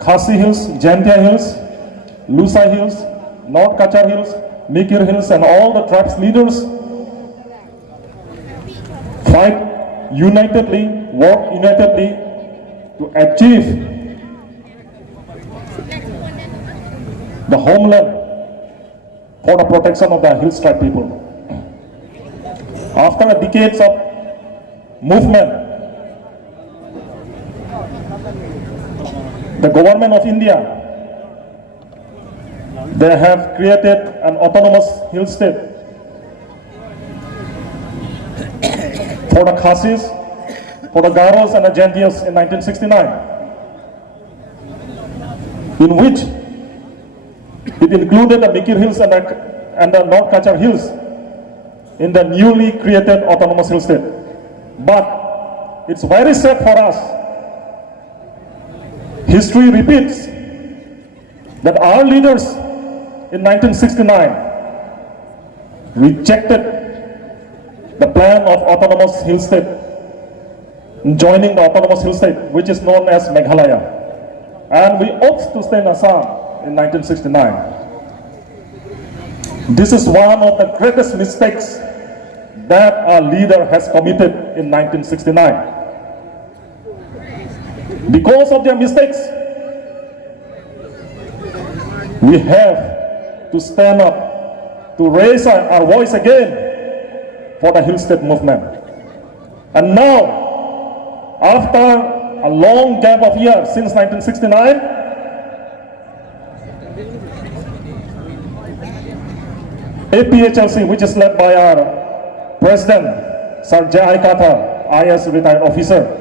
Khasi Hills, Jantia Hills, Lusa Hills, North Kachar Hills, Mikir Hills, and all the tribes leaders fight unitedly, work unitedly to achieve the homeland for the protection of the Hills tribe people. After decades of movement, the government of India, they have created an autonomous hill state for the Khasis, for the Garos and the Jantias in 1969, in which it included the Mikir Hills and the North Kachar Hills in the newly created autonomous hill state. But it's very sad for us. History repeats that our leaders in 1969 rejected the plan of autonomous hill state, joining the autonomous hill state, which is known as Meghalaya. And we ought to stay in Assam in 1969. This is one of the greatest mistakes that our leader has committed in 1969. Because of their mistakes, we have to stand up, to raise our voice again for the Hill State movement. And now, after a long gap of years since 1969, APHLC, which is led by our President, Sir J.I. Katha, IS retired officer,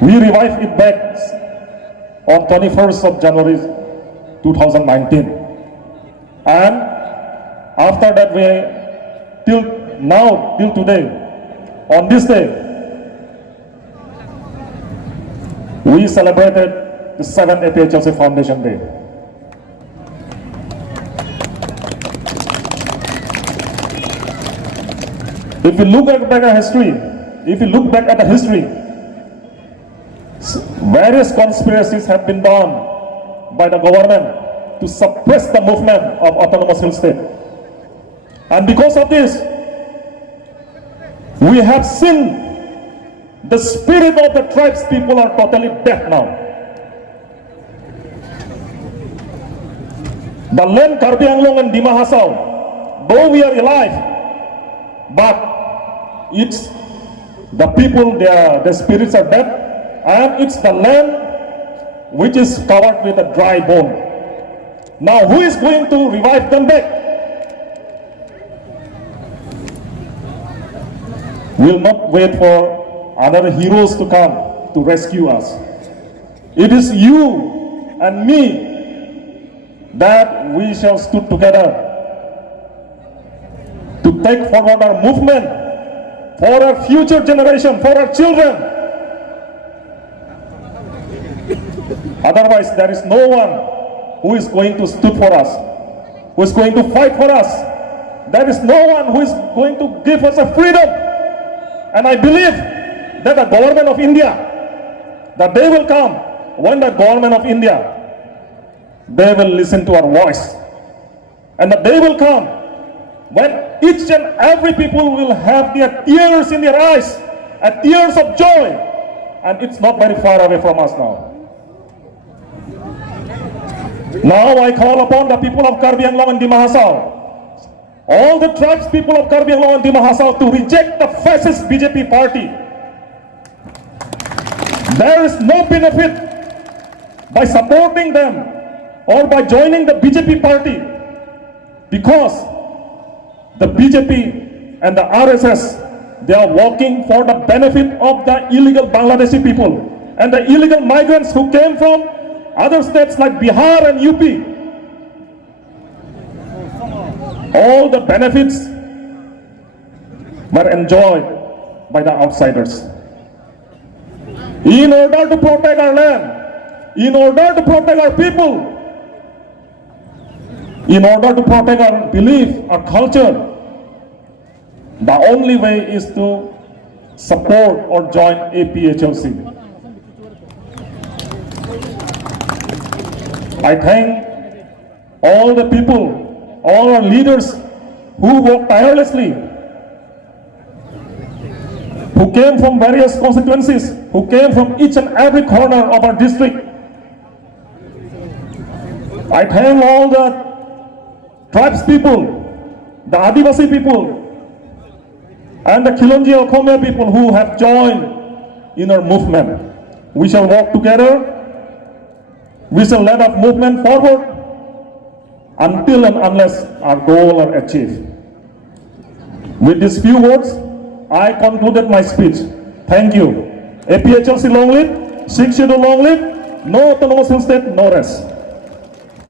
we revived it back on 21st of January 2019. And after that, till today, on this day, we celebrated the 7th APHLC Foundation Day. If you look back at the history, various conspiracies have been done by the government to suppress the movement of autonomous hill state. And because of this, we have seen the spirit of the tribes people are totally dead now. The land Karbi Anglong and Dima Hasao, though we are alive, but it's the people, their spirits are dead, and it's the land which is covered with a dry bone. Now, who is going to revive them back? We'll not wait for other heroes to come to rescue us. It is you and me that we shall stood together to take forward our movement for our future generation, for our children. Otherwise, there is no one who is going to stood for us, who is going to fight for us. There is no one who is going to give us a freedom. And I believe that the government of India, that they will come when the government of India, they will listen to our voice. And the day will come when each and every people will have their tears in their eyes, and tears of joy. And it's not very far away from us now. Now I call upon the people of Karbi Anglong and Dima Hasao, all the tribes people of Karbi Anglong and Dima Hasao, to reject the fascist BJP party. There is no benefit by supporting them or by joining the BJP party, because the BJP and the RSS, they are working for the benefit of the illegal Bangladeshi people and the illegal migrants who came from other states like Bihar and UP. All the benefits were enjoyed by the outsiders. In order to protect our land, in order to protect our people, in order to protect our belief, our culture, the only way is to support or join APHLC. I thank all the people, all our leaders who work tirelessly, who came from various constituencies, who came from each and every corner of our district. I thank all the tribes people, the Adivasi people, and the Khilonji Khmer people who have joined in our movement. We shall work together. We shall lead our movement forward until and unless our goal are achieved. With these few words, I concluded my speech. Thank you. APHLC long live, Sikh Schedule long live, no autonomous hill state, no rest.